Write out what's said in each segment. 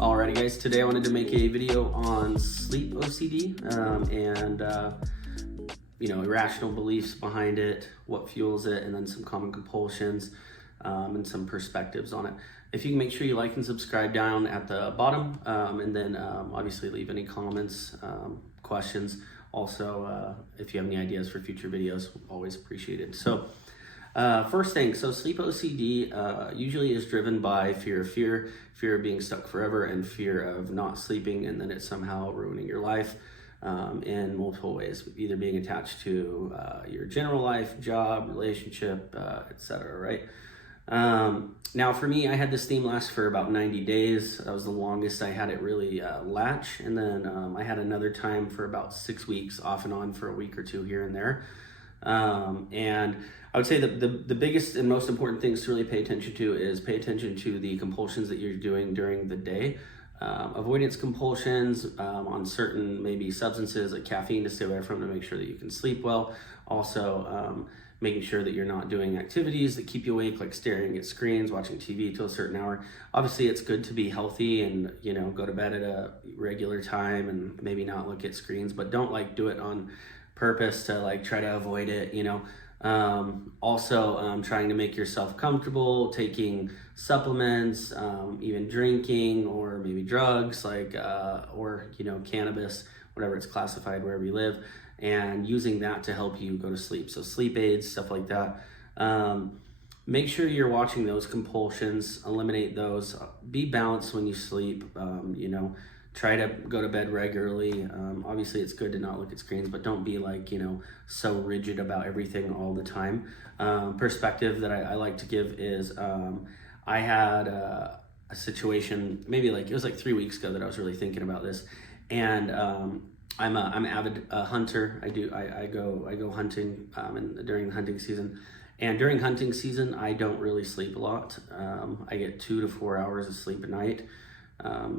Alrighty guys, today I wanted to make a video on sleep OCD and irrational beliefs behind it, what fuels it, and then some common compulsions and some perspectives on it. If you can make sure you like and subscribe down at the bottom, and then obviously leave any comments, questions. Also, if you have any ideas for future videos, always appreciated. So first thing, so sleep OCD usually is driven by fear of being stuck forever, and fear of not sleeping and then it somehow ruining your life in multiple ways, either being attached to your general life, job, relationship, etc. Right? Now for me, I had this theme last for about 90 days. That was the longest I had it really latch, and then I had another time for about 6 weeks, off and on for a week or two here and there. And I would say that the biggest and most important things to really pay attention to is pay attention to the compulsions that you're doing during the day. Avoidance compulsions on certain maybe substances like caffeine to stay away from, to make sure that you can sleep well. Also making sure that you're not doing activities that keep you awake, like staring at screens, watching TV till a certain hour. Obviously it's good to be healthy and go to bed at a regular time and maybe not look at screens, but don't do it on purpose to try to avoid it. Also trying to make yourself comfortable, taking supplements, even drinking or maybe drugs or cannabis, whatever it's classified wherever you live, and using that to help you go to sleep. So sleep aids, stuff like that. Make sure you're watching those compulsions, eliminate those, be balanced when you sleep. Try to go to bed regularly. Obviously it's good to not look at screens, but don't be so rigid about everything all the time. Perspective that I like to give is I had a situation, maybe it was 3 weeks ago, that I was really thinking about this. And I'm an avid hunter. I go hunting during the hunting season. And during hunting season, I don't really sleep a lot. I get 2 to 4 hours of sleep a night.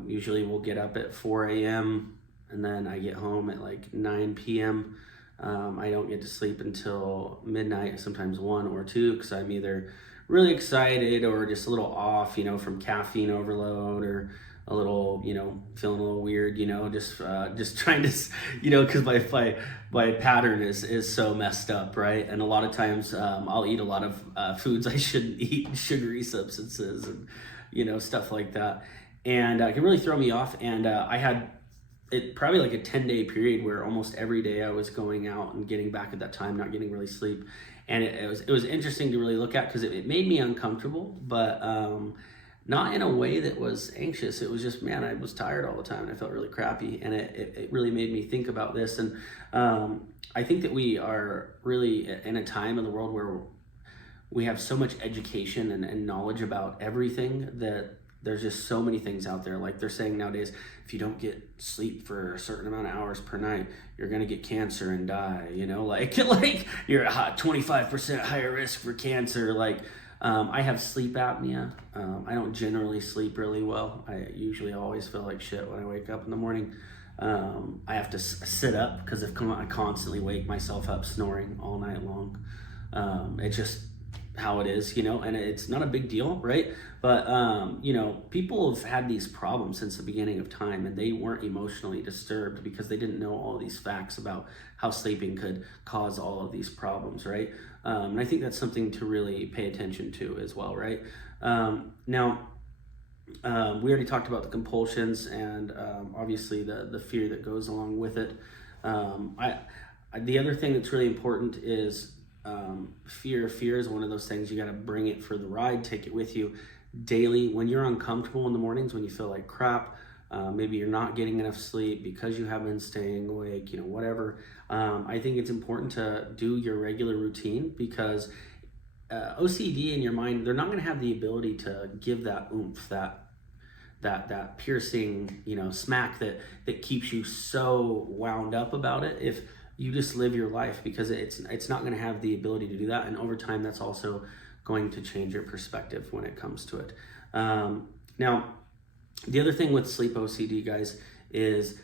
Usually we'll get up at 4 a.m. and then I get home at 9 p.m. I don't get to sleep until midnight, sometimes 1 or 2, because I'm either really excited or just a little off, from caffeine overload, or a little, feeling a little weird, just trying to, because my pattern is so messed up, right? And a lot of times I'll eat a lot of foods I shouldn't eat, sugary substances and, stuff like that. And it can really throw me off. And I had it probably a 10-day period where almost every day I was going out and getting back at that time, not getting really sleep. And it was interesting to really look at, because it made me uncomfortable, but not in a way that was anxious. It was just, man, I was tired all the time and I felt really crappy. And it really made me think about this. And I think that we are really in a time in the world where we have so much education and knowledge about everything, that there's just so many things out there. They're saying nowadays, if you don't get sleep for a certain amount of hours per night, you're gonna get cancer and die. You're at 25% higher risk for cancer. I have sleep apnea. I don't generally sleep really well. I usually always feel like shit when I wake up in the morning. I have to sit up because I constantly wake myself up snoring all night long. It's just how it is, and it's not a big deal, right? But people have had these problems since the beginning of time, and they weren't emotionally disturbed because they didn't know all these facts about how sleeping could cause all of these problems, right? And I think that's something to really pay attention to as well, right? Now we already talked about the compulsions and obviously the fear that goes along with it. The other thing that's really important is fear is one of those things. You got to bring it for the ride, take it with you daily. When you're uncomfortable in the mornings, when you feel like crap, maybe you're not getting enough sleep because you have been staying awake, whatever. I think it's important to do your regular routine, because OCD in your mind, they're not going to have the ability to give that oomph, that piercing, smack that keeps you so wound up about it, if you just live your life, because it's not going to have the ability to do that. And over time, that's also going to change your perspective when it comes to it. Now, the other thing with sleep OCD, guys, is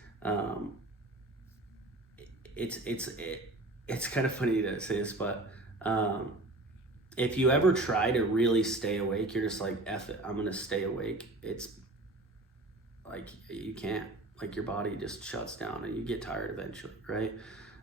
it's kind of funny to say this, but if you ever try to really stay awake, you're just like, F it, I'm gonna stay awake. It's like you can't, like your body just shuts down and you get tired eventually, right?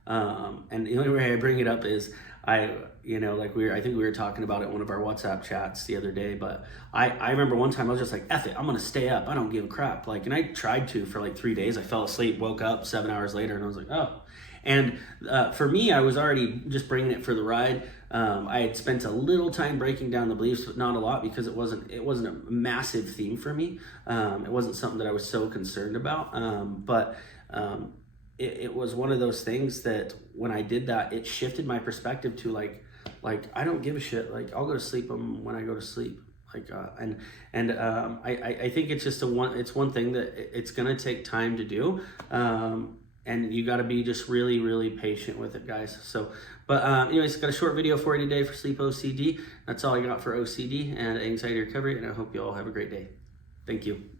And the only way I bring it up is I think we were talking about it in one of our WhatsApp chats the other day, but I remember one time I was just like, F it, I'm gonna stay up. I don't give a crap. Like, and I tried to for like 3 days. I fell asleep, woke up 7 hours later, and I was like, oh. And for me, I was already just bringing it for the ride. I had spent a little time breaking down the beliefs, but not a lot, because it wasn't a massive theme for me. It wasn't something that I was so concerned about. But it was one of those things that when I did that, it shifted my perspective to like I don't give a shit. Like, I'll go to sleep when I go to sleep. Like I think it's just one thing that it's gonna take time to do. And you got to be just really, really patient with it, guys. So, but anyways, got a short video for you today for sleep OCD. That's all I got for OCD and anxiety recovery, and I hope you all have a great day. Thank you.